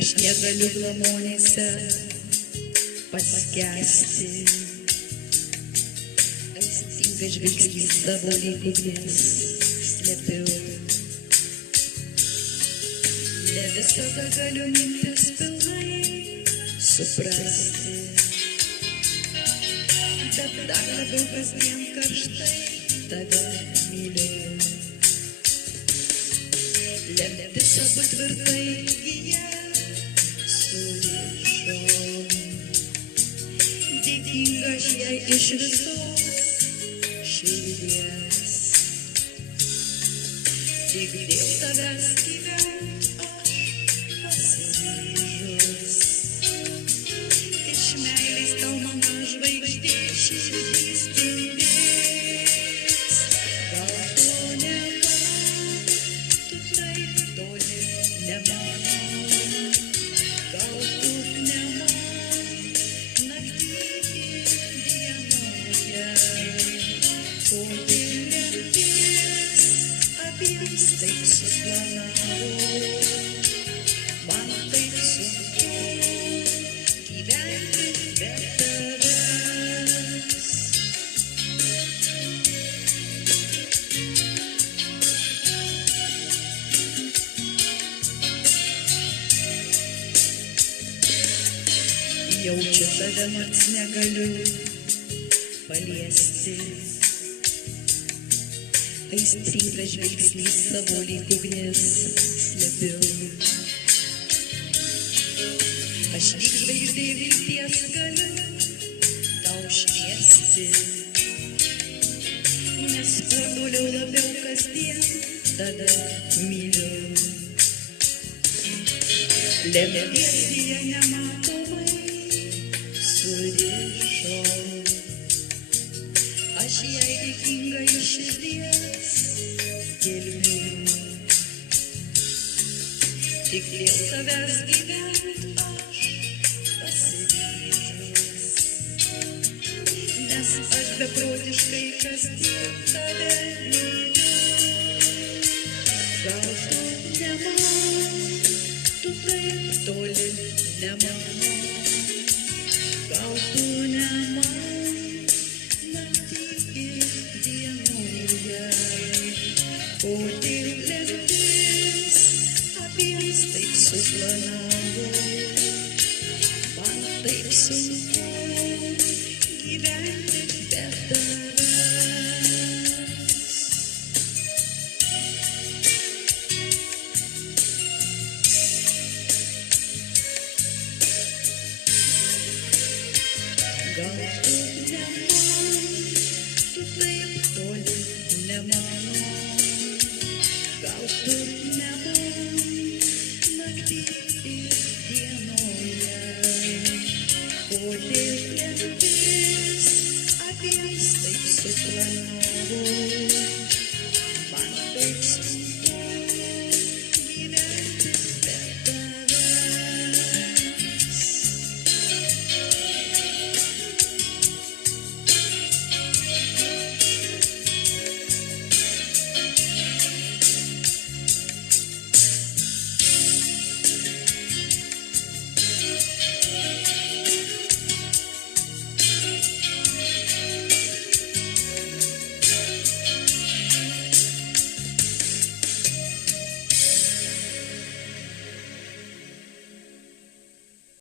Aš negaliu glamonėse paskęsti, aistringas žvilgsnis tavo lyg ugnis slėpiau. Ne visada galiu mintis pilnai suprasti, bet dar labiau kasdien karštai tave myliu. Lemtis abu tvirtai gyje surišau, dėkinga aš jai iš visos širdies. Tik dėl tavęs gyvent aš pasiryžus, iš meilės tau mano žvaigždė širdį spindės. Gal to neman, tu taip toli neman, gal tu neman, naktį ir dienoje. Kodėl lemties abiems taip susiplanavo, man taip sunku gyventi be tavęs. Jaučiu tave, nors negaliu paliesti, aistringas žvilgsnis savo lyg ugnis slėpiau. Aš lyg žvaigždė vilties galiu tau šviesti, nes kuo toliau labiau kasdien tave myliu. Lemties jie nematomai surišau, aš jai dėkinga iš širdies gelmių. Tik dėl tavęs gyvent aš pasiryžus, nes aš beprotiškai kasdien tave myliu. Gal tu neman, tu taip toli neman, gal tu neman, naktį ir dienoje. Kodėl lemtis abiems taip suplanavo, man taip sunku gyventi be tavęs. Gal tu neman, tu taip toli neman,